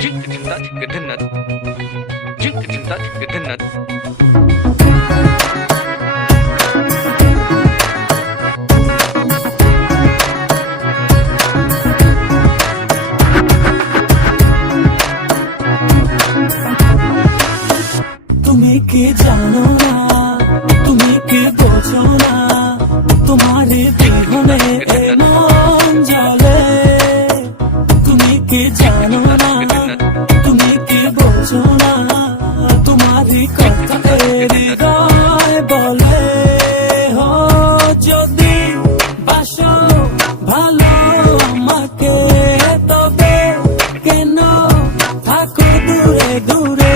তুমি কি জানো না, তুমি কি বোঝো না, তোমার বিহনে এ মন জ্বলে। তুমি কি জানো না, তুমি কি বোঝো না, তোমার কথা হৃদয় বলে। হো যদি বাসো ভালো আমাকে, তবে কেন থাকো দূরে দূরে।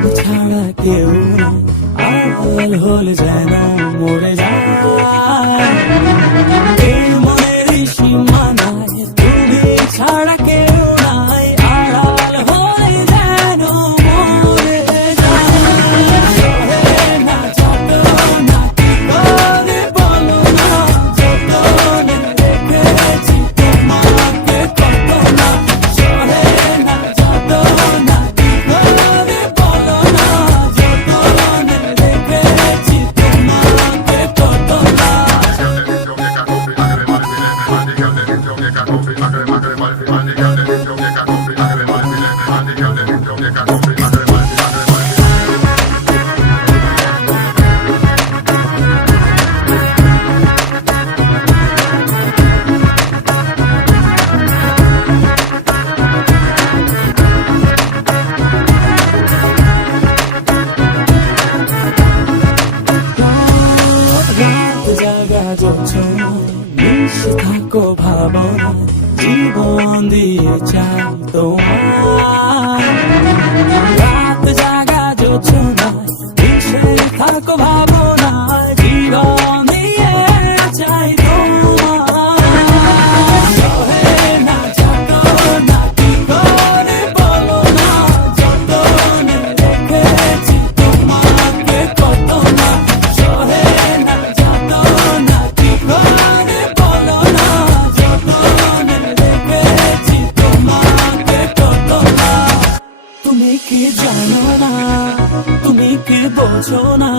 তুমি ছাড়া কেউ নাই, আড়াল হলে যেন মরে যায়। মনের সীমানায় তুমি ছাড়া কেউ নাই, আড়াল হলে যেন মরে যায়। না যত না কি করে বলো না, যতনে রেখেছি তোমাকে কত না। সহে না যত না মিশে থাকো ভাবনা, জীবন দিয়ে চাই তোমার। রাত জাগা যোচনা, মিশে থাকো ভাবনা, জীবন দিয়ে চাই তোমার। সহে না যত না কি করে বলো না, যতনে রেখেছি তোমাকে কত না। সহে না যত না কি করে বলো না, যতনে রেখেছি তোমাকে কত না। তুমি কি জানো না, তুমি কি বোঝো না,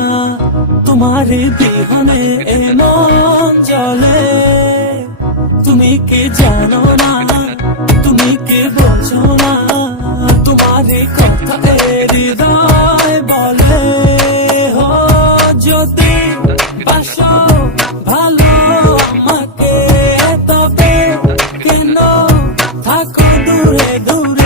তোমার বিহনে এ মন জ্বলে। তুমি কি জানো না, তুমি কি বোঝো না, তোমার কথা হৃদয় বলে। হো যদি বাসো ভালো আমাকে, তবে কেন থাকো দূরে দূরে।